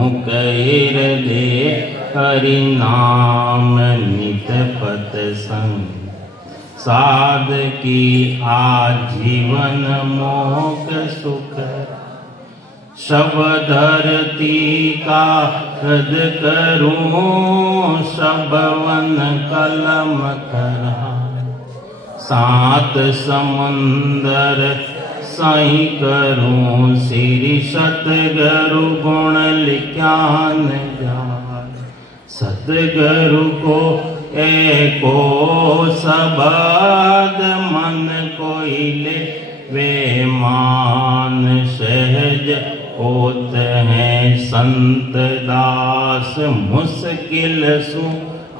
मुकैर दे हरि नाम नित पत संग साध की आजीवन मोक सुख सब धरती का हृद करूं सब वन कलम करा सात समंदर साई करूं श्री सतगुरु गुण लिख्यान जान सतगुरु को एको सबद मन कोई ले वे मान सहज होत है संत दास मुश्किल सु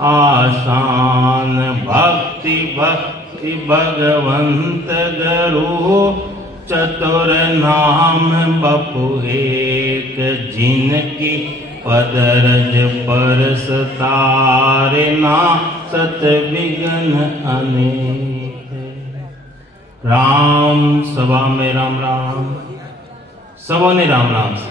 आसान भक्ति भक्ति भगवंत गुरु चतुर नाम बपु एक जिनकी पदरज परस तारे ना सत विघ्न अनेक। राम सभा में राम राम सबों ने राम राम से।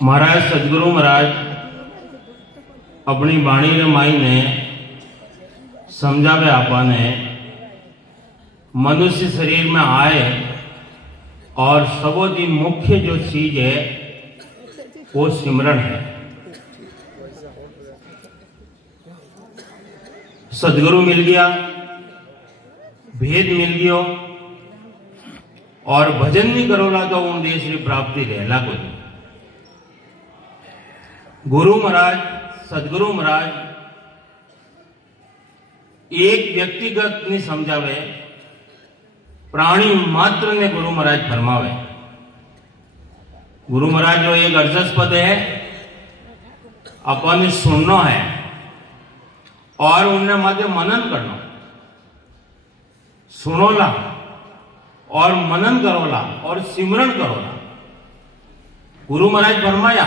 महाराज सदगुरु महाराज अपनी बाणी रे माई ने समझावे आपने मनुष्य शरीर में आए और सबोदी मुख्य जो चीज है वो सिमरन है। सदगुरु मिल गया, भेद मिल गयो और भजन नहीं करोला तो उन देश की प्राप्ति रहला को। गुरु महाराज सदगुरु महाराज एक व्यक्तिगत नहीं समझावे, प्राणी मात्र ने गुरु महाराज फरमावे। गुरु महाराज जो एक अर्जस्पद है अपन सुनना है और उनने मध्य मनन करना, सुनोला और मनन करोला और सिमरन करोला। गुरु महाराज फरमाया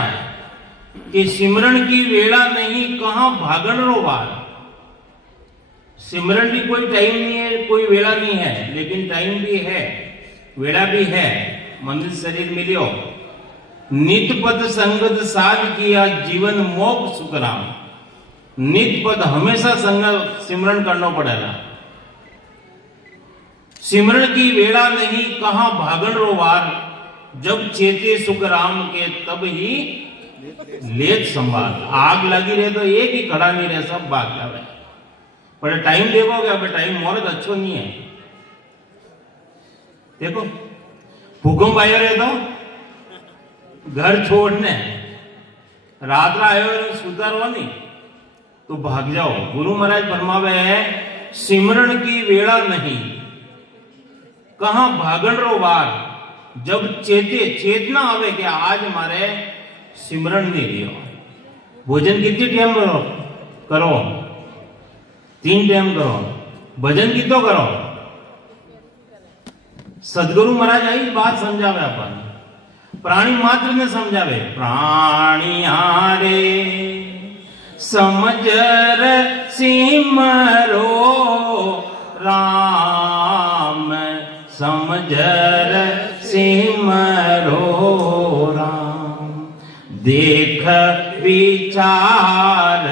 कि सिमरन की वेला नहीं कहां भागण रो वार। सिमरन की कोई टाइम नहीं है, कोई वेला नहीं है, लेकिन टाइम भी है, वेला भी है। मनुष्य शरीर मिलियो, नित पद संगत साध किया जीवन मोक्ष सुखराम। नित पद हमेशा संग सिमरन करना पड़ेगा। सिमरन की वेला नहीं कहां भागण रो वार, जब चेते सुख राम के तब ही लेत संभाल। आग लगी रहे तो एक ही खड़ा नहीं रहे, सब भाग जावे। पर टाइम देखोगे, अब टाइम मोहरत अच्छो नहीं है। देखो भूकंप आयो रहे तो घर छोड़ने, रात आयो सुधारो नहीं तो भाग जाओ। गुरु महाराज फरमावे है सिमरन की वेला नहीं कहां भागण रो वार, जब चेतना आवे कि आज मारे सिमरन नहीं लियो। भोजन कितनी टाइम करो 3 टाइम करो, भजन कितो करो। सदगुरु महाराज आई बात समझावे अपन, प्राणी मात्र ने समझावे। प्राणी हारे समझर सिमरो राम, समझर सिमरो राम। देख विचार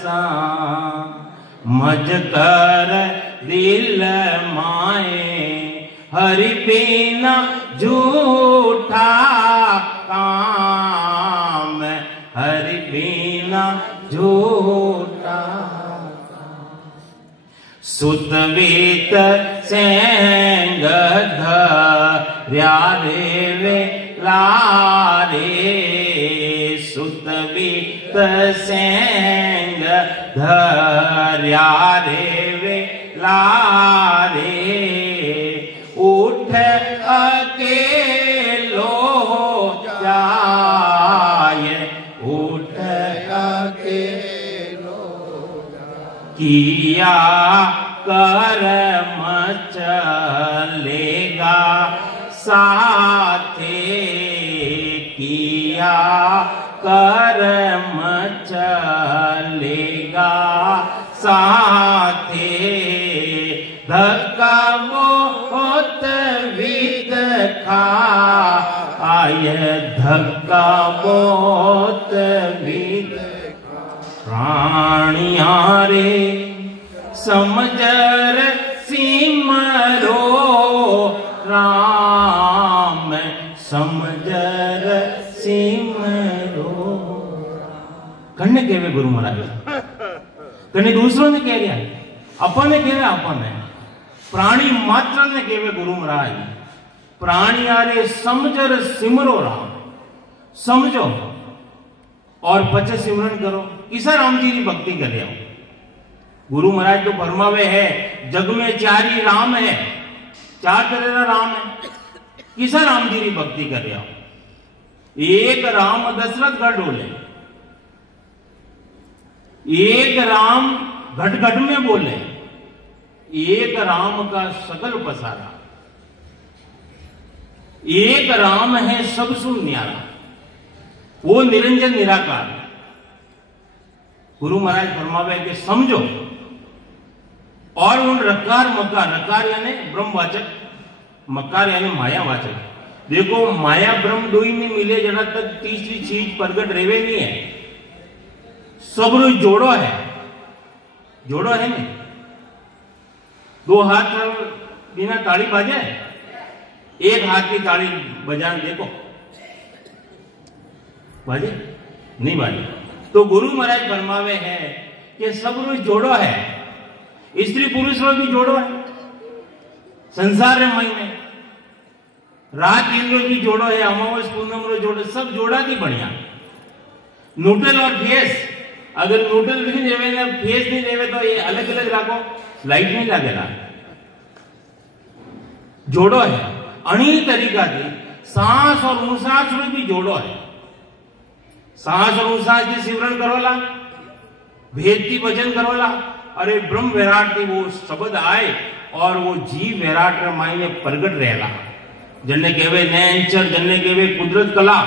समझ कर दिल माए, हरि बिना झूठा काम, हरि बिना झूठा। सुतवीत सेंग धर्या रे वे लारे, सुतवीत सेंग धर्या रे वे लारे। उठ अकेलो जाए, उठ अकेलो किया कर्म चलेगा साथे, किया कर्म चलेगा साथे। धक्का बहुत भी खा आय धक्का मौत भी प्राणिया रे समझर सिमरो राम समझर सिमरो। कन्ने केवे गुरु महाराज कन्ने दूसरों ने कह दिया अपने केवे अपने प्राणी मात्र ने केवे गुरु महाराज प्राणी आरे समझर सिमरो राम समझो और पचे सिमरन करो। किसा राम जी की भक्ति कर रहे हो। गुरु महाराज तो फरमावे है जग में चार ही राम है, चार तरह का राम है। किसा राम जी की भक्ति कर रहे हो। एक राम दशरथ गढ़ डोले, एक राम घट घट में बोले, एक राम का सकल पसारा, एक राम है सब सुन न्यारा, वो निरंजन निराकार। गुरु महाराज फरमावे कि समझो और उन रकार मकार, रकार यानी ब्रह्मवाचक, मकार यानी मायावाचक। देखो माया ब्रह्म दो ही नहीं मिले जड़ा तक तीसरी चीज प्रगट रेवे नहीं है। सब जोड़ो है, जोड़ो है नहीं। दो हाथ बिना ताली बाजे, एक हाथ की ताली बजान देखो बाजे नहीं बाजे। तो गुरु महाराज फरमावे है कि सब जोड़ो है, स्त्री पुरुष रो भी जोड़ो है, संसार रे महीने रात दिन रो भी जोड़ो है, अमावस पूनम रो जोड़ो, सब जोड़ा की बढ़िया। नूटल और फेस, अगर नूटल नहीं देवे ना फेस नहीं देवे तो ये अलग अलग रखो, लाइट नहीं लगेगा। जोड़ो है अणी तरीका थी सांस और उसास रो भी जोड़ो है। सांस और उसास की सिमरन करोला, भेद की भजन करोला, अरे ब्रह्म विराट की वो शब्द आए और वो जीव विराट मायने प्रगट रहेला। जन्ने केवे नैनचर, जन्ने केवे कुदरत कला।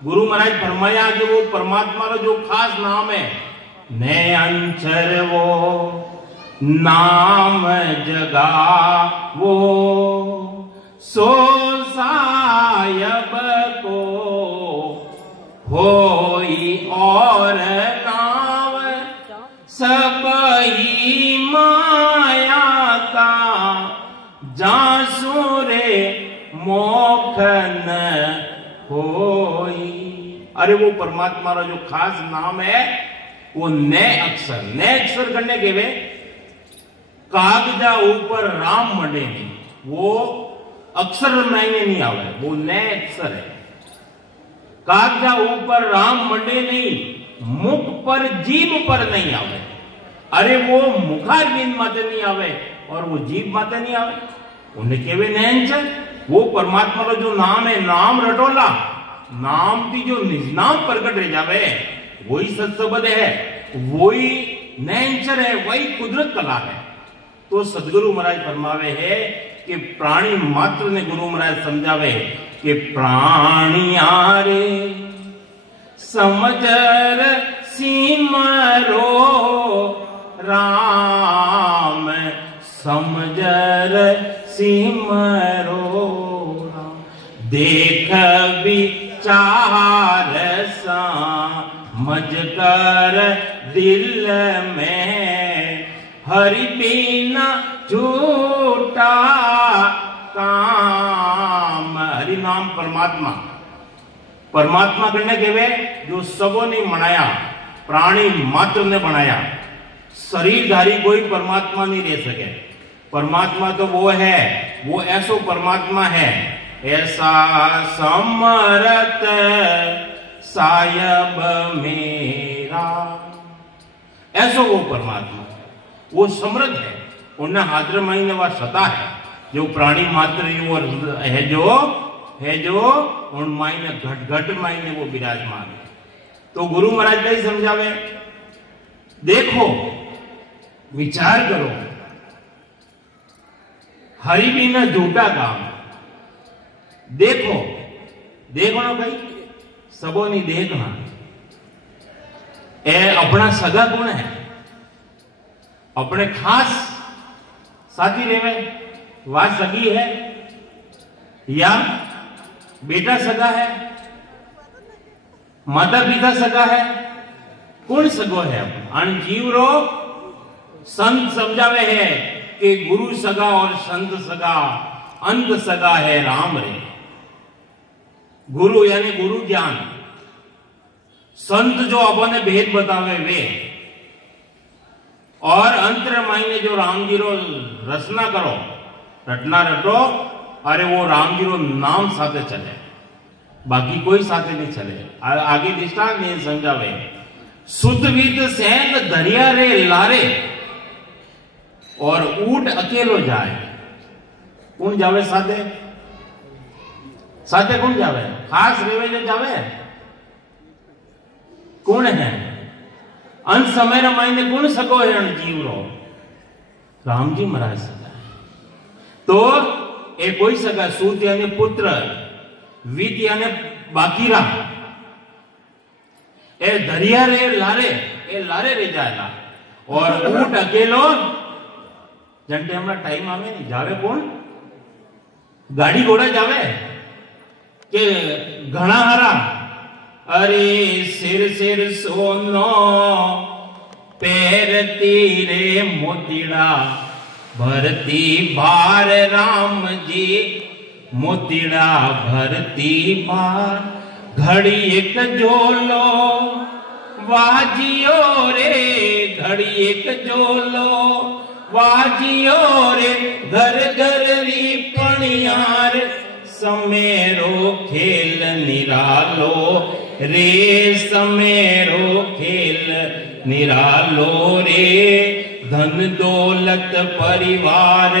गुरु महाराज फरमाया कि वो परमात्मा का जो खास नाम है नैनचर, वो नाम जगा वो सो सायब को होई और नाव सब ही माया का जासुरे मोखन होई। अरे वो परमात्मा का जो खास नाम है वो नए अक्षर, नए अक्षर करने के वे कागजा ऊपर राम मंडे नहीं, वो अक्षर मायने नहीं आवे, वो नए अक्षर है। कागजा ऊपर राम मंडे नहीं, मुख पर जीभ पर नहीं आवे। अरे वो मुखार बिंद माते नहीं आवे और वो जीभ माते नहीं आवे, उन्हें केवे नैनचर। वो परमात्मा का जो नाम है, नाम रटोला, नाम की जो निजनाम प्रकट रह जावे वही सत्सबद है, वही नैनचर है, वही कुदरत कला है। तो सदगुरु महाराज फरमावे है कि प्राणी मात्र ने गुरु महाराज समझावे कि प्राणिया रे समझर सिमरो राम समझर सिमरो राम। देख विचार समझ कर दिल में हरि बिना झूठा काम। हरि नाम परमात्मा, परमात्मा करने के वे जो सबों ने बनाया, प्राणी मात्र ने बनाया। शरीरधारी कोई परमात्मा नहीं रह सके। परमात्मा तो वो है, वो ऐसो परमात्मा है, ऐसा समरत सायब मेरा, ऐसो वो परमात्मा, वो समृद्ध है। उन्हें हाद्र महीने वह सता है जो प्राणी मात्र वो है जो उन मायने घट घट मायने वो विराजमान है। तो गुरु महाराज कई समझावे, देखो विचार करो, हरि बिना झूठा काम। देखो देखो ना भाई, सबों ने देखना ए अपना सगा कौन है, अपने खास साथी रेवे, वह सगी है, या बेटा सगा है, माता पिता सगा है, कौन सगो है? अन जीव रो संत समझावे है कि गुरु सगा और संत सगा, अंत सगा है राम रे। गुरु यानी गुरु ज्ञान, संत जो अपने भेद बतावे वे, और अंतर मायने जो राम जी रो रचना करो, रटना रटो, अरे वो राम जी रो नाम साथे चले, बाकी कोई साथे नहीं चले। आगे दृष्टांत नहीं समझावे, सुत विद सेंग दरिया रे लारे, और ऊट अकेलो जाए, कौन जावे साथे? साथे कौन जावे? खास रेवे जो जावे कौन है? अंत समय रा मायने कौन सको है? अन जीव रो राम जी महाराज सगा है। तो ए कोई सगा, सूत यानी पुत्र, विद यानी बाकीरा, ए दरिया रे लारे, ए लारे रे जाएगा, और ऊट अकेलो जंटे हमारा टाइम आवे नहीं जावे कौन? गाड़ी घोड़ा जावे के घना हरा, अरे सिर सिर सोनो पैर तीरे मोतीड़ा, भरती बार राम जी मोतीड़ा भरती बार, घड़ी एक जोलो वाजियो रे, घड़ी एक जोलो वाजियो रे, घर घर री पणियार समेरो खेल निरालो रे, समेरो खेल निरालो रे, धन दौलत परिवार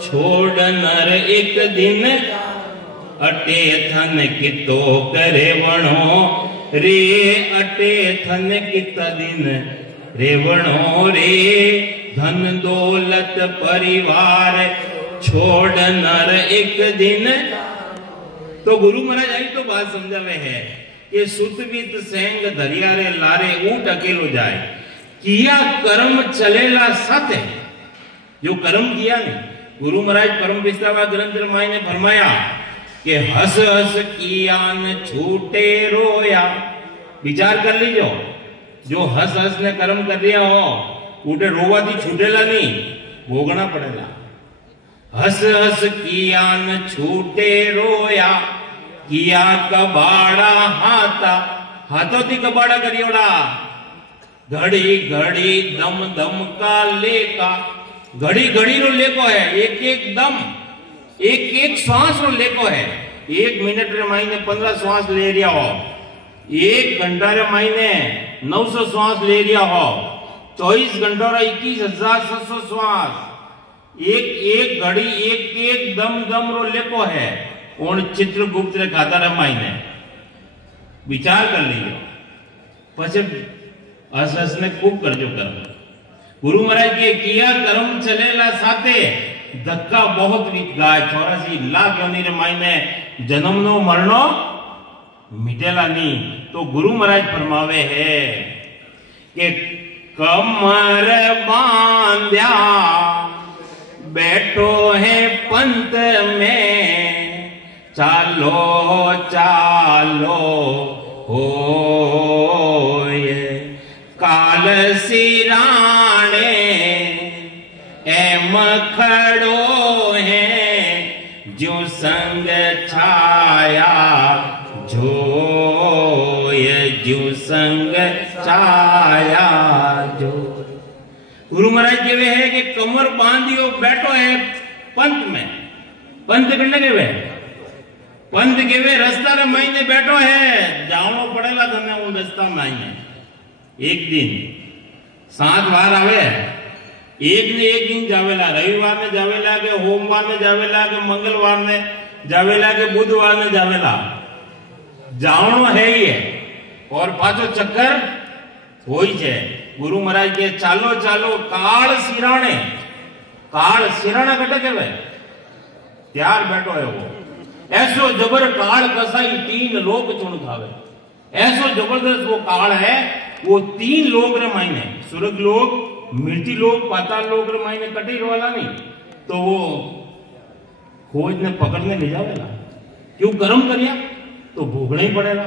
छोड़ नर एक दिन, अटे थन कितो करे वणो रे, अटे थन किता दिन रेवणो रे, धन दौलत परिवार छोड़ नर एक दिन। तो गुरु महाराज आई तो बात समझावे है कि सुतवित सेंग दरिया रे लारे, ऊट अकेलो जाए, किया कर्म चलेला साथे, जो कर्म किया ने, गुरु महाराज परम विस्तावा ग्रंथ मायने फरमाया कि हस हस किया न छूटे रोया। विचार कर लीजो, जो हस हस ने कर्म कर दिया हो, ऊटे रोवा थी छूटेला नहीं, भोगना पड़ेगा। हस हस किया न छूटे रोया, किया कबाड़ा हाथा, हाथों थी कबाड़ा करियोड़ा, घड़ी घड़ी दम दम का लेका, घड़ी घड़ी रो लेको है, एक एक दम, एक एक श्वास रो लेको है। 1 मिनट रे मायने 15 श्वास ले रिया हो, 1 घंटा रे मायने 900 श्वास ले रिया हो, 24 घंटा रे 21,700 श्वास, एक एक घड़ी एक एक दम दम रो लेको है। और चित्रगुप्त रे खाता रे मायने विचार कर लीजिए, पछे असस ने खूब करजो कर्म। गुरु महाराज के किया कर्म चलेला साथे, धक्का बहुत बीत गाय, 84 लाख योनि रे मायने जन्म नो मरणो मिटेला नहीं। तो गुरु महाराज फरमावे है कि कमर बांध्या बैठो है पंत में, चालो चालो हो काल सिराणे एम खड़ो है, जो संग छाया जो जो संग छाया जो। गुरु महाराज के वे है कि कमर बांधियो बैठो है पंथ में, पंथ करने के वे, पंथ के वे रास्ता रे महीने बैठो है, जावनो पड़ेगा तने उन रास्ता महीने। एक दिन 7 बार आवे, एक ने एक दिन जावेला, रविवार ने जावेला के सोमवार ने जावेला के मंगलवार ने जावेला के बुधवार ने जावेला, जावनो है ही है। और पाछो चक्कर हो ही है। गुरु महाराज के चालो चालो काल सिराणे, काल सिराणा कटे के वे त्यार बैठो है वो, ऐसो जबर काल कसाई 3 लोक चुन खावे, ऐसो जबरदस्त वो काल है। वो 3 लोक रे मायने, स्वर्ग लोक, मृत्यु लोक, पाताल लोक रे मायने कटी वाला नहीं। तो वो खोज ने पकड़ने ले जावेला। क्यों कर्म करिया तो भोगना ही पड़ेगा।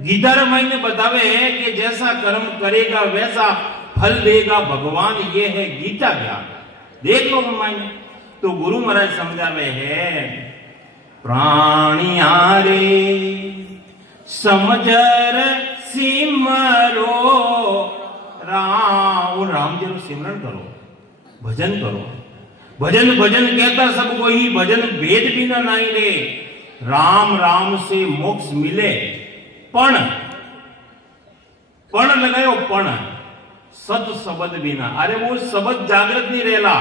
गीता रामायण ने बतावे है कि जैसा कर्म करेगा वैसा फल देगा भगवान। ये है गीता ज्ञान, देख लो मायने। तो गुरु महाराज समझावे है, प्राणिया रे समझर सिमरो राम। राम जी सिमरन करो, भजन करो। भजन भजन कहता सबको ही, भजन भेद बिना नहीं रे। राम राम से मोक्ष मिले, पण लगायो पण सत शब्द बिना। अरे वो शब्द जागृत नहीं रहेला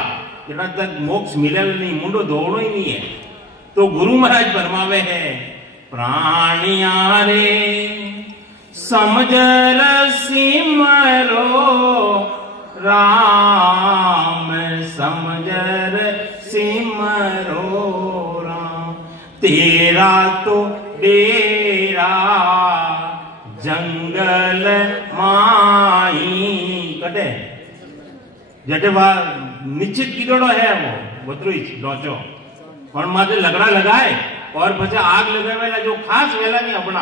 जरा तक मोक्ष मिले नहीं, मुंडो धोवणो ही नहीं है। तो गुरु महाराज फरमावे है, प्राणिया रे समझर सिमरो राम समझर सिमरो राम। तेरा तो डेरा जंगल माई कटे जटे निश्चित कीड़ो है वो बतरू डोचो पण माथे लगड़ा लगाए और પછી आग लगावेला जो खास वेला नहीं अपना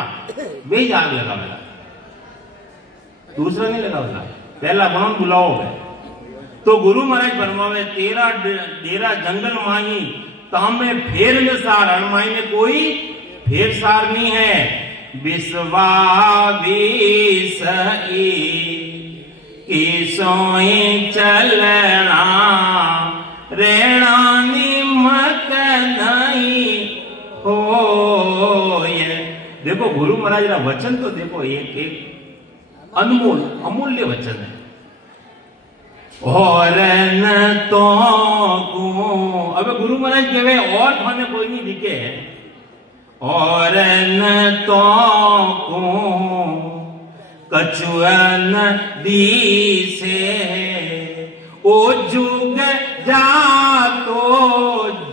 वे ही आग लगावेला, दूसरा नहीं लगावेला, पहला अपना बुलाओ है। तो गुरु महाराज फरमावे, तेरा डेरा जंगल माही तामे फेर में सार। हनुमाई में कोई फेर सार नहीं है। विश्वा विसई की सोई चलना रेणा निमक नहीं हो। देखो गुरु महाराज का वचन तो देखो एक अनमोल अमूल्य वचन है। और न तो अब गुरु महाराज कहे और थाने कोई नहीं दिखे। और न तो कछुअन दी से ओ जुग जा तो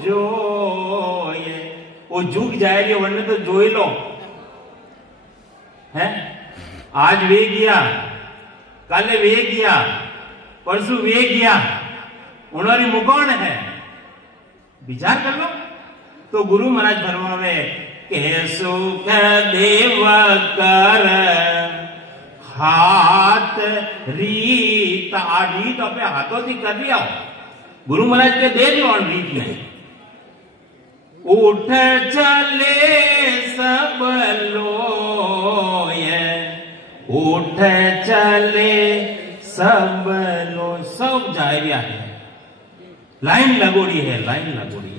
जो वो जुग जाएगी वरने तो जो ही लो है। आज वे गया, कल वे गया, परसों वे गया, उन्होंने मुकौन है, विचार कर लो। तो गुरु महाराज फरमावे के सुख देव कर हाथ रीत। आ रीत अपने हाथों से कर लिया। गुरु महाराज के देख लो रीत में, उठ चले सब लोय, उठ चले सब लो। सब जाए गया है, लाइन लगोड़ी है, लाइन लगोड़ी है।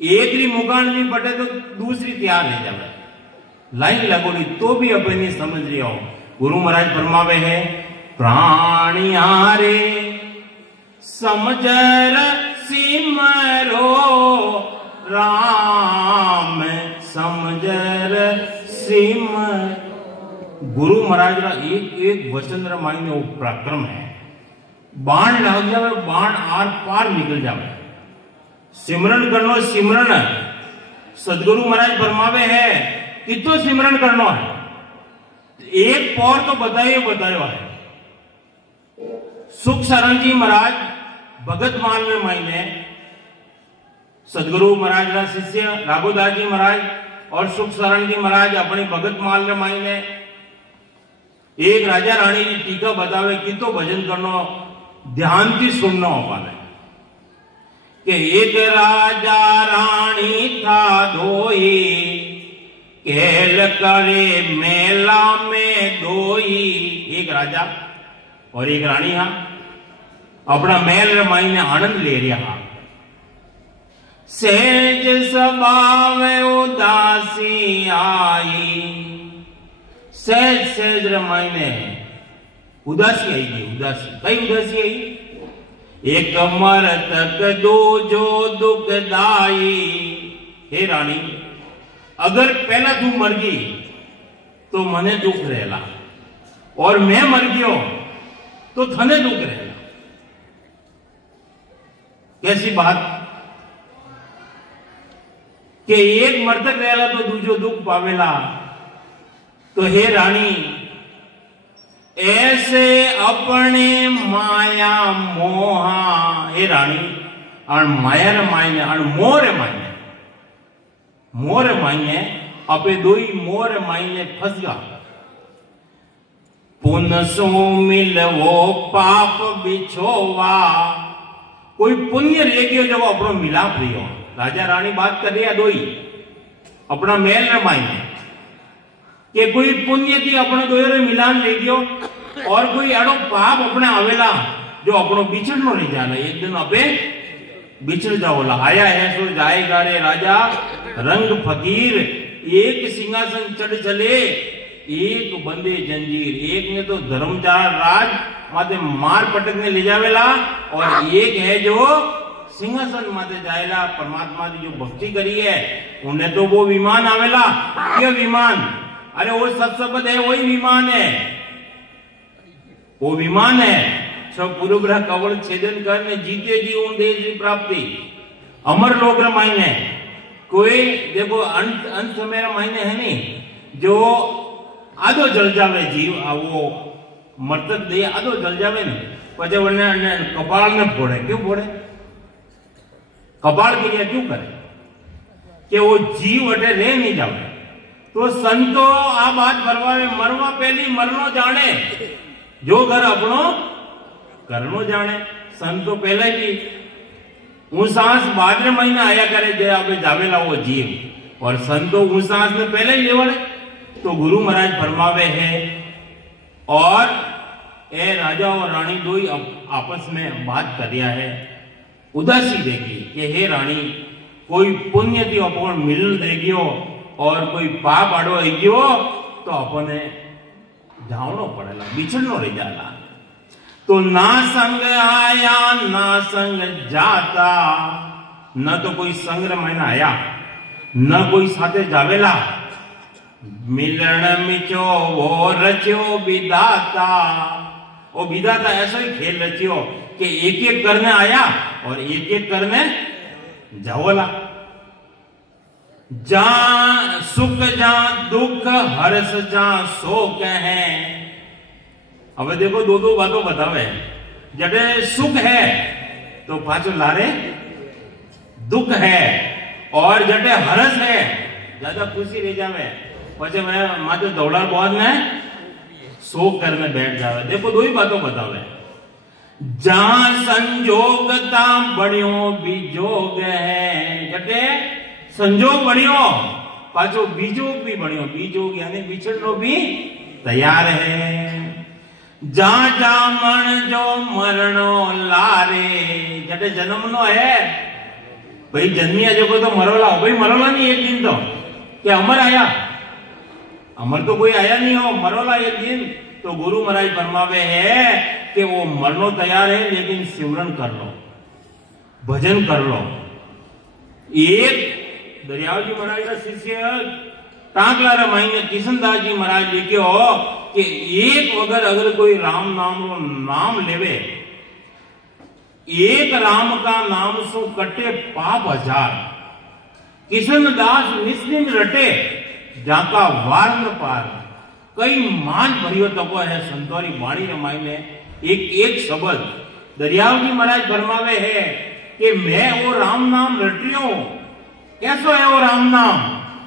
एक ही मुकान भी पटे तो दूसरी तैयार नहीं जावे, लाइन लगोड़ी तो भी अपनी समझ रही हो। गुरु महाराज फरमावे है, प्राणिया रे समझर सिमरो राम समझर सिमर। गुरु महाराज का एक एक वचन रामायण में वो पराक्रम है। बाण लग जावे, बाण आर पार निकल जावे। सिमरन करनो सिमरन सदगुरु महाराज फरमावे है, कितो सिमरन करनो है। एक पौर तो बतायो है। सुख शरण जी महाराज भगत मान में मायने सदगुरु महाराज का शिष्य राघोदास जी महाराज और सुख शरण जी महाराज अपने भगत माल में मायने एक राजा रानी की टीका बतावे कि तो भजन करनो ध्यान थी सुनना हो पाने कि एक राजा रानी था धोई केल करे मेला में धोई। एक राजा और एक रानी हा अपना महल रमाई ने आनंद ले रहा। सेज स्वभाव उदासी आई, सहज सहज रमाई ने उदासी आई गई। उदासी कई उदासी आई, एक मरतक दो जो दुखदाई। हे रानी अगर पहला तू मर गई तो मने दुख रहेला और मैं मर गयो तो थने दुख रहेला। कैसी बात कि एक मरतक रहेला तो दूजो दुख पावेला। तो हे रानी ऐसे अपने माया मोहा। हे रानी अण माया रे मायने अण मोह रे मायने मोर मायने अपे दोई मोर मायने फसगा। पुनसु मिलवो पाप बिछोवा, कोई पुण्य रह गयो जब अपनो मिलाप रहियो। राजा रानी बात कर रही है दोई अपना मेल न मायने कि कोई पुण्य थी अपने दोयरे मिलान ले गयो और कोई अड़ो पाप अपने आवेला जो अपनो बिछड़नो नहीं जाना। एक दिन अपे बिछड़ जाओला। आया है सो जाएगा रे राजा रंग फकीर, एक सिंहासन चढ़ चले एक बंदे जंजीर। एक ने तो धर्मचार राज माते मार पटकने ले जावेला और एक है जो सिंहासन माते जाएला। परमात्मा की जो भक्ति करी है उन्हें तो वो विमान आवेला। क्या विमान? अरे वो सत्सबद है, वही विमान है, वो विमान है। सब पूर्व कवल छेदन करने जीते जी उन देश की प्राप्ति। अमर लोक मायने कोई देखो अंत समय मायने है नहीं जो आधो जल जावे जीव वो मृतक दे आधो जल जावे नहीं पचे वरने कपाल ने फोड़े। क्यों फोड़े? कपाल के लिए क्यों करे कि वो जीव अटे रह नहीं जावे। तो संतो आ बात भरवावे मरवा पहली मरनो जाने, जो घर अपनो करनो जाने। संतो पहले ही सांस भाद्र महीना आया करे जे आपे जावेला वो जीव और संतो सांस ने पहले ही लेवड़े। तो गुरु महाराज फरमावे है और ए राजा और रानी दो ही आपस में बात कर रहा है। उदासी देगी कि हे रानी कोई पुण्य थी अपन मिल देगियो और कोई पाप आड़ो आई गयो तो अपने जावनो पड़ेला, बिछड़नो रह जाला। तो ना संग आया ना संग जाता, न तो कोई संग महीना आया न कोई साथे जावेला। मिलन मिचो वो रचो विधाता, वो विधाता ऐसा ही खेल रचियो कि एक एक करने आया और एक एक करने जावला। जा सुख जा दुख हर्ष जा शोक है। अब देखो दो दो बातों बतावे। जटे सुख है तो पाछो लारे दुख है और जटे हर्ष है ज्यादा खुशी रह जावे पचे मैं माते दौड़ा बहुत ने शोक करने बैठ जावे। देखो दो ही बातों बतावे। जहां संजोगता बड़ियो बीजोग है, जटे संजोग बढ़ियो पाछो बीजोग भी बढ़ियो। बीजोग यानी बिछड़नो भी तैयार है। जा जा मन जो मरणो लारे, जटे जन्मनो है भाई जन्मिया जो तो मरोला हो भाई, मरोला नहीं एक दिन तो क्या अमर आया? अमर तो कोई आया नहीं हो, मरोला एक दिन। तो गुरु महाराज फरमावे है कि वो मरनो तैयार है लेकिन सिमरन कर लो, भजन कर लो। एक दरियाव जी महाराज का शिष्य टांकला रमाई किशनदास जी महाराज लिखियो कि एक वगर अगर कोई राम नाम रो नाम लेवे, एक राम का नाम सो कटे पाप हजार। किशनदास निस्निम रटे जाका वार न पार। कई मान भरियो तको है संतोरी वाणी रमाई में एक एक शब्द दरियाव जी महाराज फरमावे है कि मैं वो राम नाम रटियो। कैसो है वो राम नाम?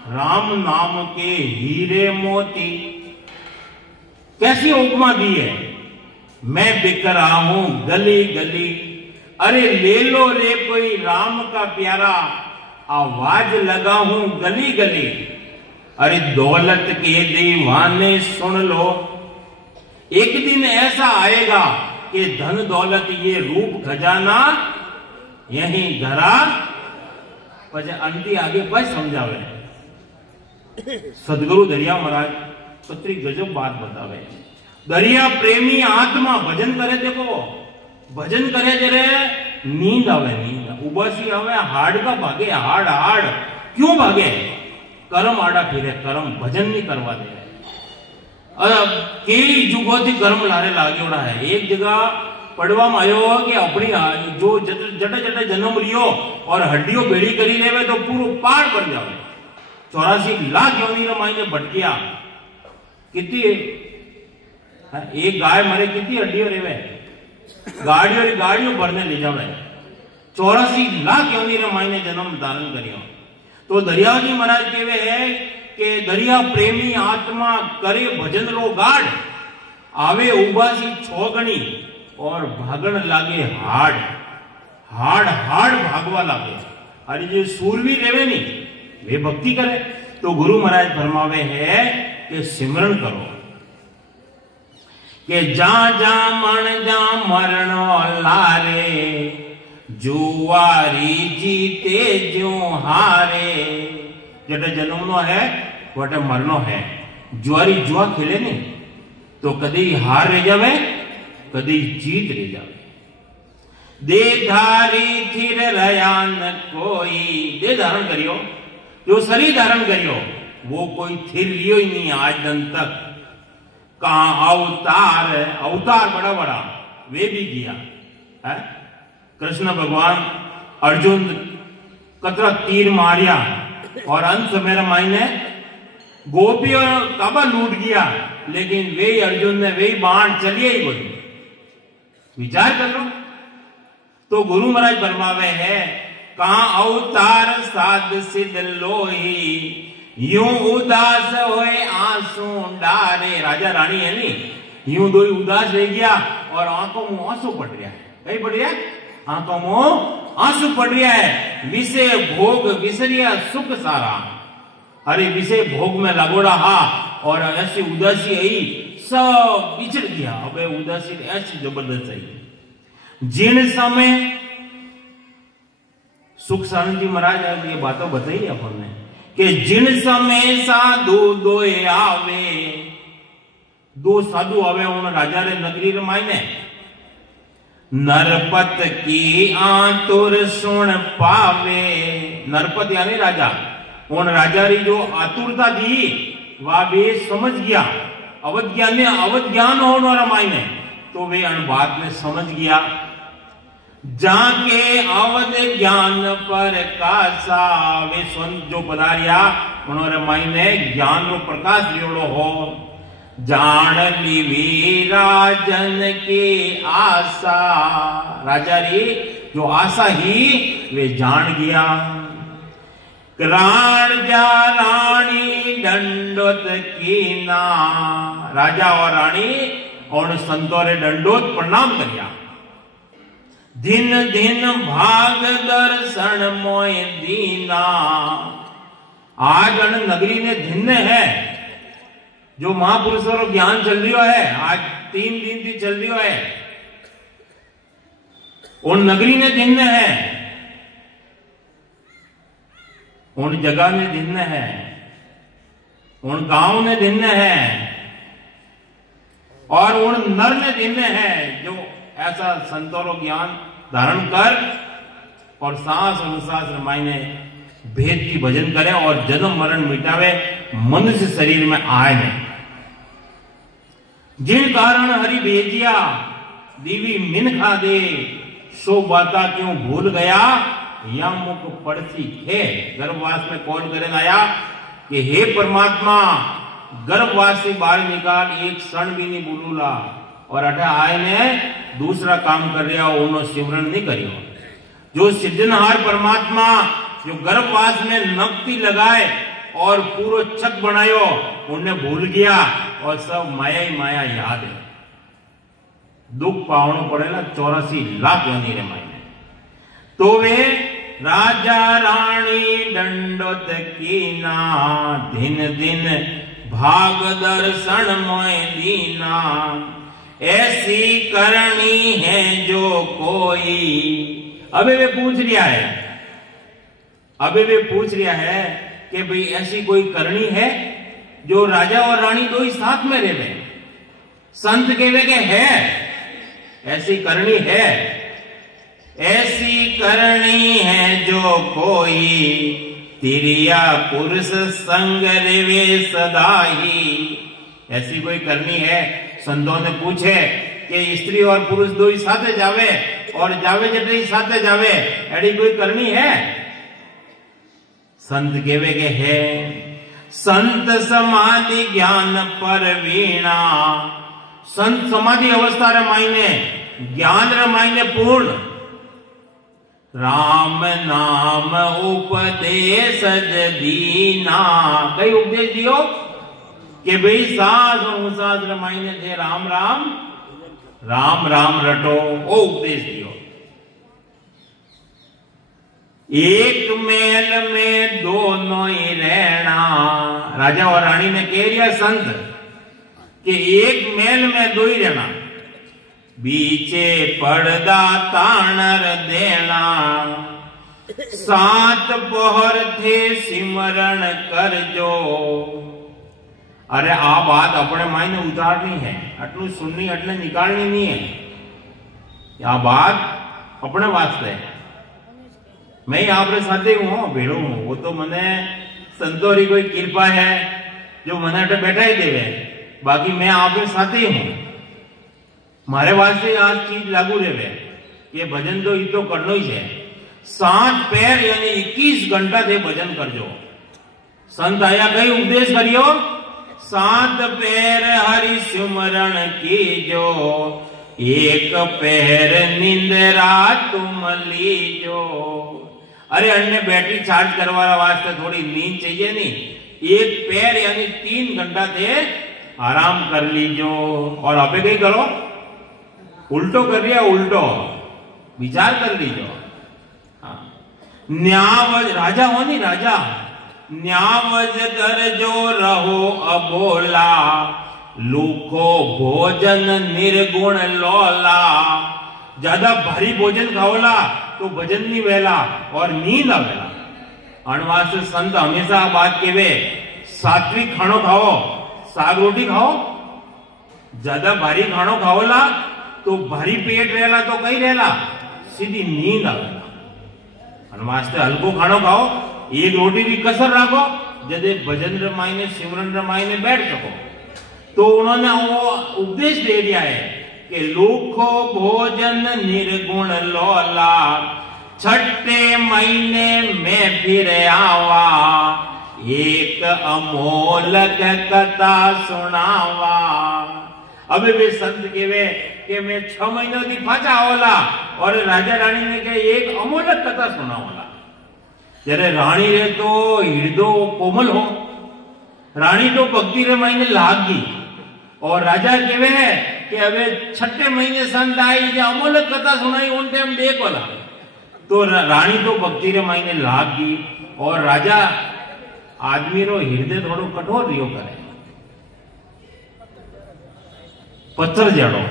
राम नाम के हीरे मोती। कैसी उपमा दी है? मैं बिक रहा हूं गली गली, अरे ले लो रे कोई राम का प्यारा, आवाज लगा हूं गली गली। अरे दौलत के दीवाने सुन लो, एक दिन ऐसा आएगा कि धन दौलत ये रूप खजाना यही घरा पचे अंति आगे पर समझावे। सदगुरु दरिया महाराज पत्री गजब बात बतावे। दरिया प्रेमी आत्मा भजन करे, देखो भजन करे जरे नींद आवे, नींद उबासी आवे, हाड़ का भागे, हाड़ हाड़ क्यों भागे? कर्म आड़ा फिरे, कर्म भजन नहीं करवा दे। अब कई जुगों थी कर्म लारे लागेड़ा है। एक जगह पढ़वा में आयो कि अपनी जो जटे जटे जन्म लियो और हड्डियों बेड़ी करी लेवे तो पूरा पार बन जावे। 84 लाख योनि रमाई ने भटकिया। कितनी एक गाय मरे कितनी हड्डियों रेवे? गाड़ियों भरने ले जावे। 84 लाख योनि रमाई ने जन्म धारण करियो। तो दरियाजी महाराज कहवे है कि दरिया प्रेमी आत्मा करे भजन रो गाढ़, आवे उबासी छोगणी और भागण लागे हाड़, हाड़ हाड़ भागवा लागे। अरे जो सूरवीर रेवे नी वे भक्ति करे। तो गुरु महाराज फरमावे है कि सिमरन करो कि जा जा मन जा मरणो लारे, जुआरी जीते जो हारे। जटे जन्म नो है वटे मरनो है। जुआरी जुआ खेले नहीं तो कदी हार रह जावे कदी जीत रह जावे। दे धारी थिर रया न कोई, दे धारण करियो, जो शरीर धारण करियो वो कोई थिर रियो ही नहीं आज दिन तक। कहा अवतार, अवतार बड़ा बड़ा वे भी किया है। कृष्ण भगवान अर्जुन कतरा तीर मारिया और अंत मेरा मायने गोपी और काबा लूट गया, लेकिन वे अर्जुन ने वे बाण चलिए ही बोली। विचार कर लो। तो गुरु महाराज फरमावे है कहा अवतार साध सिद्ध लोही, यूं उदास होए आंसू डारे। राजा रानी है नी यूं दो उदास रह गया और आंखों में आंसू पड़ रहा है। कहीं पड़ रहा है? आंखों में आंसू पड़ रहा है। विषय भोग विसरिया सुख सारा। अरे विषय भोग में लगोड़ा हा और ऐसी उदासी आई, सब बिछड़ गया। अब उदासी ऐसी जबरदस्त आई। जिन समय सुख सानंद जी महाराज ये बातें बताई अपन ने कि जिन समय साधु दोए आवे, दो साधु आवे उन राजा रे नगरी रे मायने। नरपत की आतुर सुन पावे, नरपत यानी राजा, उन राजा री जो आतुरता थी वह वे समझ गया। अवध ज्ञान में अवध ज्ञान होने वाला मायने तो वे अन बात में समझ गया। जाके अवध ज्ञान पर कासा, वे स्वयं जो पधारिया उन्होंने मायने ज्ञान रो प्रकाश लियोड़ो हो। जान ली राजन के आशा, राजा री जो आशा ही वे जान गया। राजा रानी दंडोत की ना, राजा और रानी और संतों ने दंडोत प्रणाम करिया। दिन दिन भाग दर्शन मोय दीना, आज नगरी ने धिन्न है। जो महापुरुषों को ज्ञान चल रही है आज 3 दिन थी चल रही है, उन नगरी ने धिन्न है, उन जगह में धिन्न है, उन गांव में धिन्न है और उन नर में धिन्न है जो ऐसा संतों ज्ञान धारण कर और सांस अनुसास मायने भेद की भजन करे और जन्म मरण मिटावे, मनुष्य शरीर में आए नहीं। जिन कारण हरि भेजिया दीवी मिन खा दे, सो बाता क्यों भूल गया या मुख पड़ती है। गर्भवास में कौन करे आया कि हे परमात्मा गर्भवास से बाहर निकाल, एक क्षण भी नहीं बोलूला और अठा आए ने दूसरा काम कर रहा हो, उन्होंने सिमरन नहीं करियो। जो सिद्धनहार परमात्मा जो गर्भवास में नक्ति लगाए और पूरा छक बनायो उन्हें भूल गया और सब माया ही माया याद है। दुख पावनो पड़ेगा 84 लाख योनि रे मायने। तो वे राजा रानी दंडोत कीना, दिन दिन भाग दर्शन मोय दीना। ऐसी करनी है जो कोई, अबे वे पूछ रिया है, अबे वे पूछ रिया है कि भाई ऐसी कोई करनी है जो राजा और रानी दो ही साथ में रहे। संत कहवे के है ऐसी करनी है, ऐसी करनी है जो कोई, तिरिया पुरुष संग रेवे सदा ही। ऐसी कोई करनी है, संतों ने पूछे कि स्त्री और पुरुष दो ही साथे जावे और जावे जटे ही साथे जावे, ऐसी कोई करनी है? संत कहवे के है संत समाधि ज्ञान पर वीणा। संत समाधि अवस्था रे मायने ज्ञान रे मायने पूर्ण, राम नाम उपदेश दीना। कई उपदेश दियो कि भाई सास और सास रमाईने थे राम राम राम राम रटो, वो उपदेश दियो। एक महल में दोनों ही रहना। राजा और रानी ने कह दिया संत कि एक महल में दो ही रहना, बीचे पर्दा ताणर देना, सात पहर थे सिमरण कर जो। अरे आ बात अपने मायने उतारनी है, अटलू सुननी अटले निकालनी नहीं है। आ बात अपने वास्ते है। मैं आपरे साथे हूं, भेड़ो हूं, वो तो मने संतोरी कोई कृपा है जो मने अटे बैठा ही देवे, बाकी मैं आपके साथे हूं। मारे वास्ते आज चीज लागू रहे, ये भजन तो ये तो करनो ही है। 7 पैर यानी 21 घंटा थे भजन करजो। संत आया कई उपदेश करियो, 7 पैर हरि सिमरण कीजो, एक पैर निंदरा तुम लीजो। अरे अन्य बैटरी चार्ज करवाने वास्ते थोड़ी नींद चाहिए नहीं, एक पैर यानी 3 घंटा थे आराम कर लीजो। और अबे कहीं करो, उल्टो कर लिया, उल्टो विचार कर लीजो। हाँ, न्यावज राजा हो नहीं, राजा न्यावज कर जो रहो अबोला, लूखो भोजन निर्गुण लोला। ज्यादा भारी भोजन खाओला तो भजन नहीं वेला और नींद आवेला। अणवास संत हमेशा बात केवे, सात्विक खानो खाओ, साग रोटी खाओ। ज्यादा भारी खानो खाओला तो भारी पेट रहेला तो कहीं रहेला, सीधी नींद आवेला। अणवास हल्को खानो खाओ, एक रोटी भी कसर राखो, जदे भजन रमाईने सिमरन रमाईने बैठ सको। तो उन्होंने वो उपदेश दे दिया है कि लूखो भोजन निर्गुण लोला, छठे महीने में फिर आवा, एक अमोलक कथा सुनावा। अबे वे संत केवे कि मैं 6 महीनों की पाचा होला और राजा रानी ने कहे एक अमोलक कथा सुनावला। जरे रानी रे तो हृदय कोमल हो, रानी तो भक्ति रे महीने लागी और राजा केवे है कि अबे 6ठे महीने संत आई जो अमोलक कथा सुनाई उन टाइम देखोला। तो रानी तो भक्ति रे महीने लागी और राजा आदमी रो हृदय थोड़ो कठोर रियो करे। पत्थर जड़ो,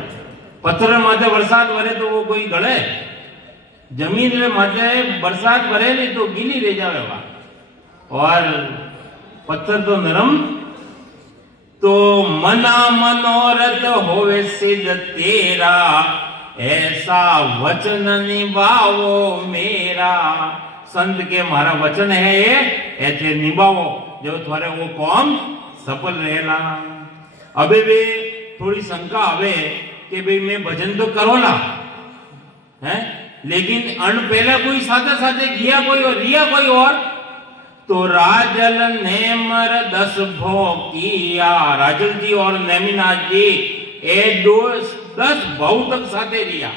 पत्थर माथे बरसात भरे तो वो कोई गड़े, जमीन में माथे बरसात भरे नहीं तो गीली रह जाएगा। और पत्थर तो नरम। तो मना मनोरथ होवे सिद्ध तेरा, ऐसा वचन निभावो मेरा। संत के मारा वचन है ये, ऐसे निभावो जो थोड़े वो कौम सफल रहेला। अबे भी थोड़ी शंका आवे कि भाई मैं भजन तो करोला है, लेकिन अन पहले कोई साथे साथे किया कोई और रिया कोई और। तो राजल ने मर 10 भो किया। राजल जी और नेमिनाथ जी ए 10 भाव तक साथे रिया।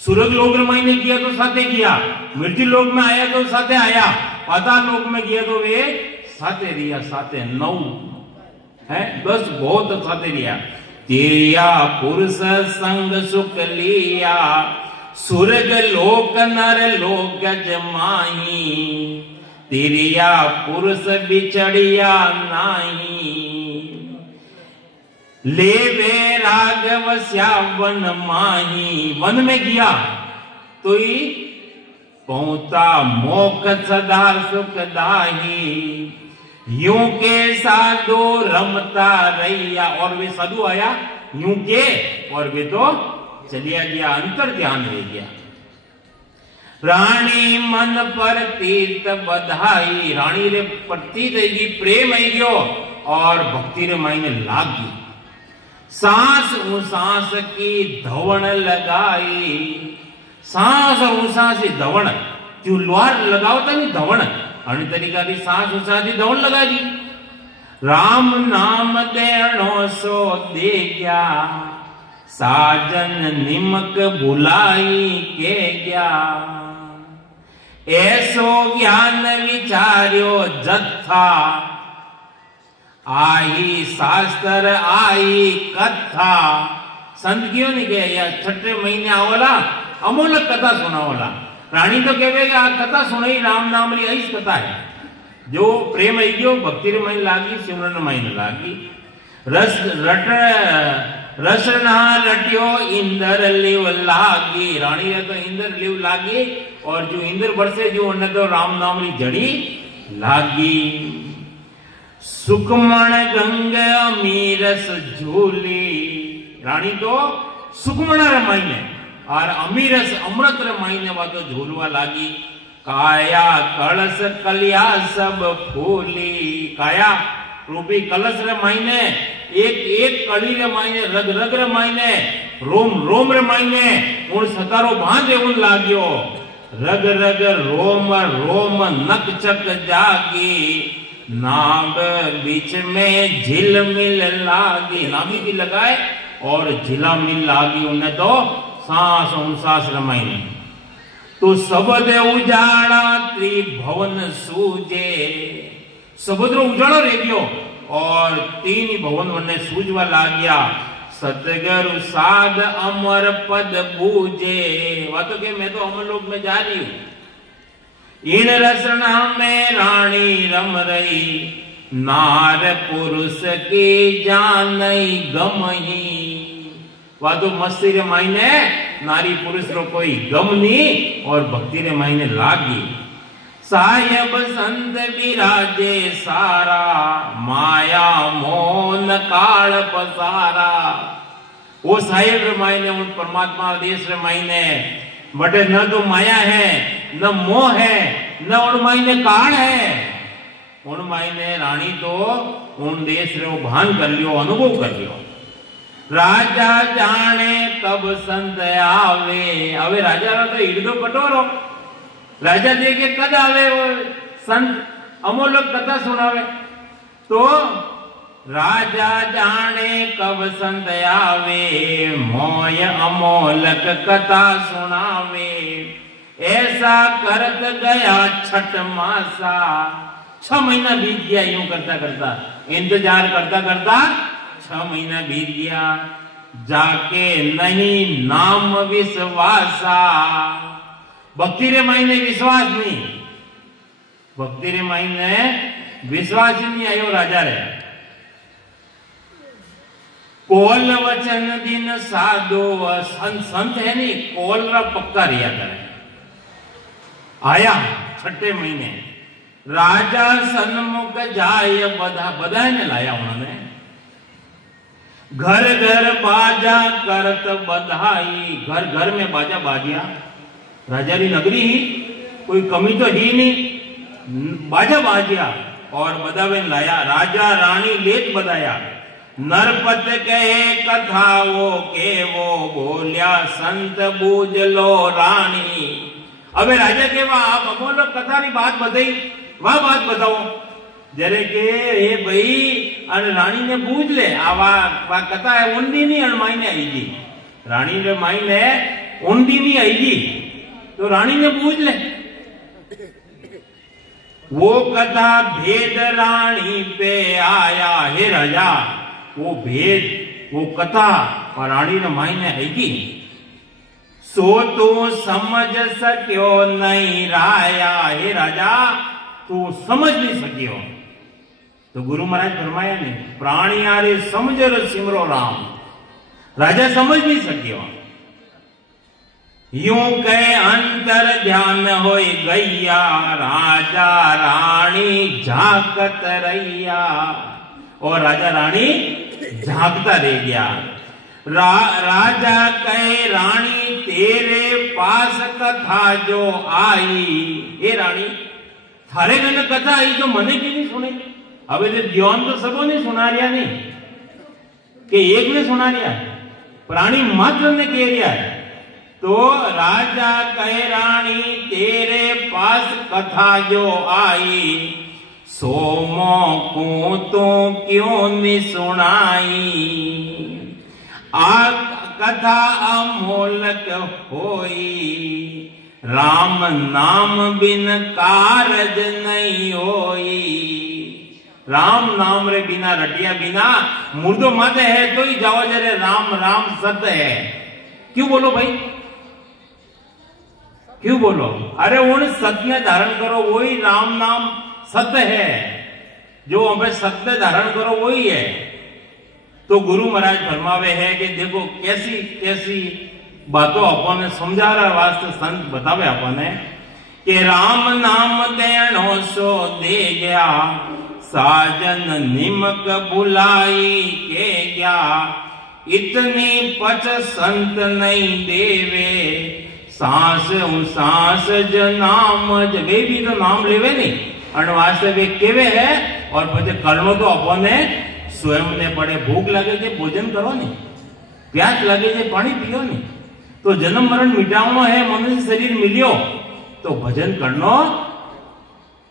सूरज लोक में मैंने किया तो साथे किया, मृत्यु लोक में आया तो साथे आया, पाताल लोक में किया तो वे साथे रिया, साथे 9 है 10 भाव तक साथे रिया। तेरिया पुरुष संग सुख लिया, सुरग लोक नर लोक जमाही, तेरिया पुरुष बिछड़िया नाही। ले वे राघव श्यावन माही। वन में गया तो ही पहुंचा मोक्ष सदा सुखदाही। यूं के साधु रमता रैया। और वे साधु आया यूं के और वे तो चलिया गया, अंतर ध्यान रह गया। रानी मन पर तीर्थ बधाई। रानी रे प्रतीत है प्रेम है गयो और भक्ति रे मायने लाग गई। सांस उसास की धवण लगाई। सांस और उसास की धवण जो लोहार लगावता नहीं धवण, अन्य तरीका की सांस उसास की धवण लगा दी। राम नाम देणो सो दे गया, साजन निमक भुलाई के गया। ऐसो ज्ञान विचार्यो जत्था, आई शास्त्र आई कथा। संत क्यों नहीं कहे या छठे महीने आवला अमूलक कथा सुनावला। रानी तो कहे कि आ कथा सुनाई राम नाम री ऐस कथा है। जो प्रेम आई गयो भक्ति रे महीने लागी, सिमरन महीने लागी। रसना रटियो इंद्र लिव लागी। रानी रे तो इंद्र लिव लागी और जो इंद्र बरसे जो उन्हें तो राम नाम री जड़ी लागी। सुकमण गंग अमीरस झूली। रानी तो सुकमण रमाईने और अमीरस अमृत रमाईने वा तो झूलवा लागी। काया कलश कलिया सब फूली। काया रूपी कलश रमाईने, एक एक कड़ी रमाईने, रग रग रमाईने, रोम रोम रमाईने उन सतारो बांधे उन लाग्यो। रग रग रोम रोम नक चक जागी। नाभ बीच में झिलमिल लागी। नाभि भी लगाए और झिला मिल लागी। उन्हें तो सांस सांस रमाईने। तो सबद उजाड़ा त्रिभुवन सूजे। सबुद्र उजाड़ो रह गयो और तीन ही भवन वने सूझवा लाग्या। सतगुरु साध अमर पद पूजे। वा तो के मैं तो अमर लोक में जा रही हूं। इन रसना में रानी रम रही। नार पुरुष की जानई गमही। वा तो मस्ती रे मायने नारी पुरुष रो कोई गम नहीं और भक्ति रे मायने लागी। साहेब संत विराजे सारा। माया मोन काल पसारा। वो साहेब रे मायने उन परमात्मा देश रे मायने बटे न तो माया है न मोह है न उन मायने काल है। उन मायने रानी तो उन देश रे भान कर लियो, अनुभव कर लियो। राजा जाने कब संत आवे। अवे राजा रो तो ईडो कटोरो। राजा देखे कद आवे वो संत अमोलक कथा सुनावे। तो राजा जाने कब संत आवे। मोय अमोलक कथा सुनावे। ऐसा करत गया छठ मासा। 6 महीना बीत गया यूं करता करता, इंतजार करता करता 6 महीना बीत गया। जाके नहीं नाम विश्वासा। भक्ति रे मायने विश्वास नहीं। भक्ति रे मायने विश्वास ही नहीं आयो राजा रे। कोल वचन दिन साधो। संत है नहीं, कोल रा पक्का रिया करे। आया छठे महीने राजा सन्मुख जाय। बधाई ने लाया उन्होंने। घर घर बाजा करत बधाई। घर घर में बाजा बाजिया। राजा की नगरी ही कोई कमी तो ही नहीं। बाजा बाजिया और बधावे लाया। राजा रानी लेत बधाया। नरपत कहे कथा वो के वो बोलिया। संत बूझ लो रानी। अबे राजा के वहां आप अमोलो कथा की बात बताई, वह बात बताओ जरे के हे भाई अन रानी ने बूझ ले। आवा कथा है उन्दी नहीं अनमाई आईगी। रानी ने माई ने उन्दी नहीं आईगी तो रानी ने बूझ ले। वो कथा भेद रानी पे आया। हे राजा वो भेद वो कथा और रानी ने माई ने आईगी। सो तू समझ सक्यो नहीं राया। हे राजा तू समझ नहीं सकियो। तो गुरु महाराज फरमाया नहीं प्राणी आरे समझ सिमरो राम। राजा समझ नहीं सकियो। यूं कहे अंतर ध्यान होई गैया। राजा रानी झांकत रैया। और राजा रानी झांकता रह गया। राजा कहे रानी तेरे पास कथा जो आई। हे रानी थारे कने कथा आई तो मने की नहीं सुने। अब ज्ञान तो सबों ने सुना रिया नहीं कि एक ने सुना रिया, प्राणी मात्र ने कह रिया है। तो राजा कहे रानी तेरे पास कथा जो आई। सोमो को तो क्यों नहीं सुनाई। आ कथा अमोलक होई। राम नाम बिन कारज नहीं होई। राम नाम रे बिना रटिया बिना मुर्दो मत है तो ही जाओ जरे राम राम सत्य है। क्यों बोलो भाई, क्यों बोलो? अरे उन सत्य धारण करो, वही राम नाम सत्य है। जो हमें सत्य धारण करो वही है। तो गुरु महाराज फरमावे है कि देखो कैसी कैसी बातों अपने समझा रहा वास्ते संत बतावे अपने कि राम नाम देनो सो दे गया, साजन निमक बुलाई के गया, इतनी पच संत नहीं देवे, सांस सांस जनाम वे भी तो नाम लेवे नहीं अणवास्ते वे केवे है। और પછી કરણો તો अपने स्वयं ने पड़े। भूख लगे છે भोजन करो नहीं, प्यास लगे છે पानी पियो नहीं। तो जन्म मरण मिटावनो है, मनुष्य शरीर मिलियो तो भजन करनो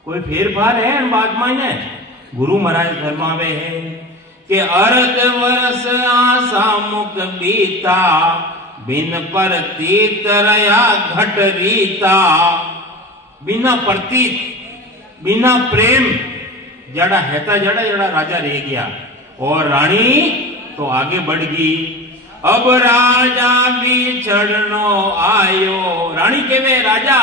कोई फेरफार है बात माने। गुरु महाराज फरमावे है कि अर्ध वर्ष आशा मुख बीता, बिन प्रतीत रया घट रीता। बिना प्रतीत बिना प्रेम जड़ा हेता जड़ा जड़ा राजा रह गया और रानी तो आगे बढ़ गई। अब राजा बिछड़नो आयो। रानी केवे राजा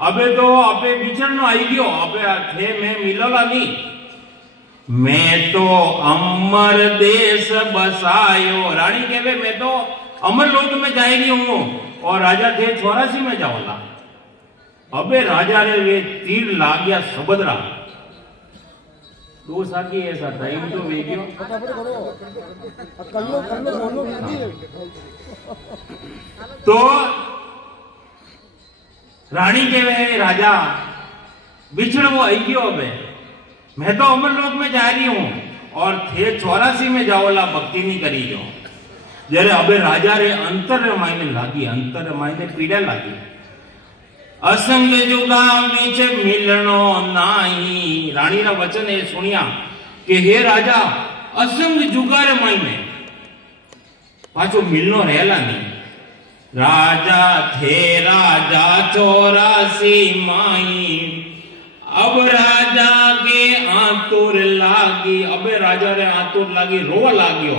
अबे तो अबे बिछड़नो आई गयो, अबे थे मैं मिलला नहीं। मैं तो अमर देश बसायो। रानी केवे मैं तो अमर लोक में जाएगी हूं और राजा थे 84 में जाओला। अबे राजा रे वे तीर लाग गया सबदरा। दो साथी ऐसा टाइम तो वे गयो। तो रानी के वे राजा बिछड़ वो आई गयो। अबे मैं तो अमर लोक में जा रही हूं और थे 84 में जाओला भक्ति नहीं करी जो। जरे अबे राजा रे अंतर मायने लागी, अंतर मायने पीड़ा लागी। असंग जुगा बीच मिलनो नाही। रानी ना वचन है सुनिया कि हे राजा असंग जुगार मायने पाछो मिलनो रहेला नहीं। राजा थे राजा 84 माई, अब राजा के आतुर लागी। अबे राजा रे आतुर लागी, रोवा लाग्यो।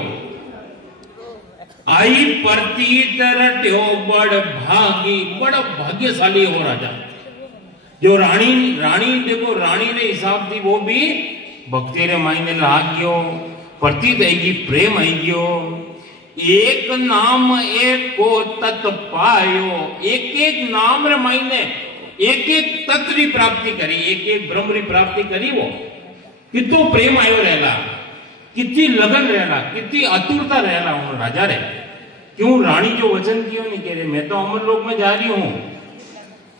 आई प्रतीत रट्यो बड़ भागी। बड़ा भाग्यशाली हो राजा। जो रानी रानी देखो रानी रे हिसाब थी वो भी भक्ति रे मायने लाग गयो, प्रतीत आएगी, प्रेम आई गयो। एक नाम एक को तत् पायो। एक एक नाम रे मायने एक एक तत्व की प्राप्ति करी, एक एक ब्रह्म की प्राप्ति करी। वो कितो प्रेम आयो रहेला, कितनी लगन रहेला, कितनी आतुरता रहेला उन राजा रे। क्यों? रानी जो वचन कियो नहीं कह रहे मैं तो अमर लोक में जा रही हूं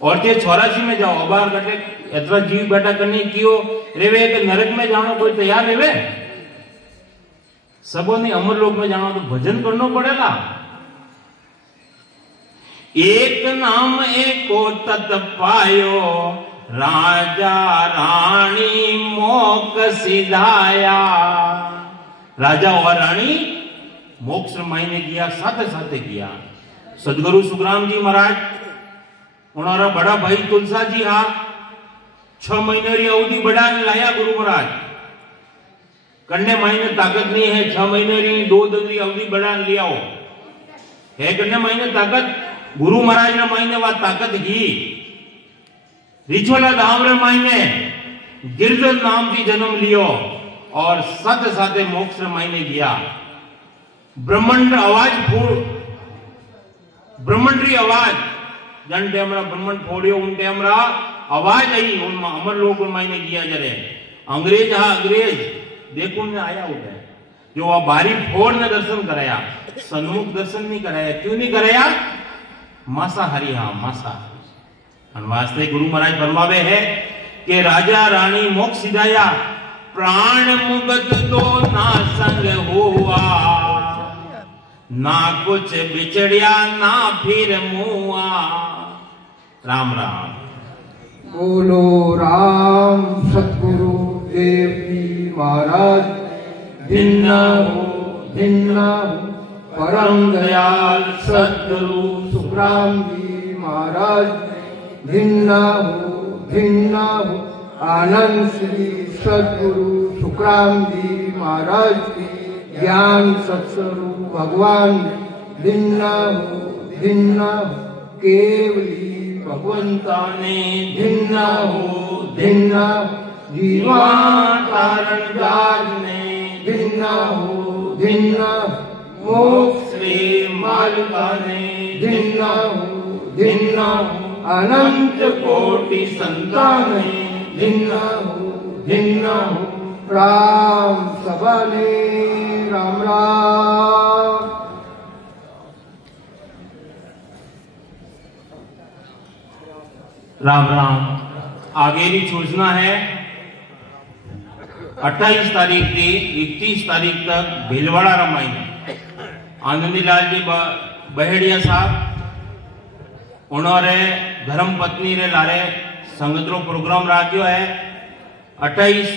और ते 84 में जाओ। अबार कटे इतना जीव बेटा करने कियो रेवे कि नरक में जानो कोई तैयार रेवे? सबों ने अमर लोक में जाना तो भजन करना पड़ेगा। एक नाम एको तत् पायो, राजा रानी मोक्ष सिधाया। राजा और रानी मोक्ष मायने किया, साथे साथे किया। सदगुरु सुखराम जी महाराज उन्होंने बड़ा भाई तुलसा जी हा 6 महीने री अवधि बढ़ा लाया गुरु महाराज। कन्ने महीने ताकत नहीं है, 6 महीने री 2 दिन री अवधि बढ़ा लिया हो है। कन्ने महीने ताकत गुरु महाराज ने महीने बाद ताकत ही रिछोला धाम रे महीने गिरधर नाम की जन्म लियो और साथे साथे मोक्ष महीने गया। ब्रह्मांड आवाज फोड़, ब्रह्मांड री आवाज जन टेमरा ब्रह्मांड फोड़ियो उन टेमरा आवाज आई उन अमर लोग मायने किया जरे। अंग्रेज हा अंग्रेज देखो ने आया उठे जो आ बारी फोड़ ने दर्शन कराया, सन्मुख दर्शन नहीं कराया। क्यों नहीं कराया? मांसाहारी हा मांसा। वास्ते गुरु महाराज फरमावे है कि राजा रानी मोक्ष सिधाया, प्राण मुगत दो ना संग हुआ, ना कुछ बिछड़िया ना फिर मुआ। राम राम बोलो राम सतगुरु देव जी महाराज भिन्ना परम दयाल सतगुरु सुखराम जी महाराज भिन्ना हो आनंद श्री सदगुरु सुखराम जी महाराज की ज्ञान सत्स्वरूप भगवान भिन्ना हो केवली भगवंताने भिन्ना हो जीवा कारण जाजने भिन्ना हो मोक्ष श्री मालिकाने भिन्ना हो अनंत कोटि संताने भिन्ना हो राम सबाने राम राम। राम राम। आगे भी सूचना है 28 तारीख से 31 तारीख तक भीलवाड़ा रामायण आनंदीलाल जी बहेड़िया साहब उन्होंने धर्म पत्नी रे लारे संगत रो प्रोग्राम राख्यो है 28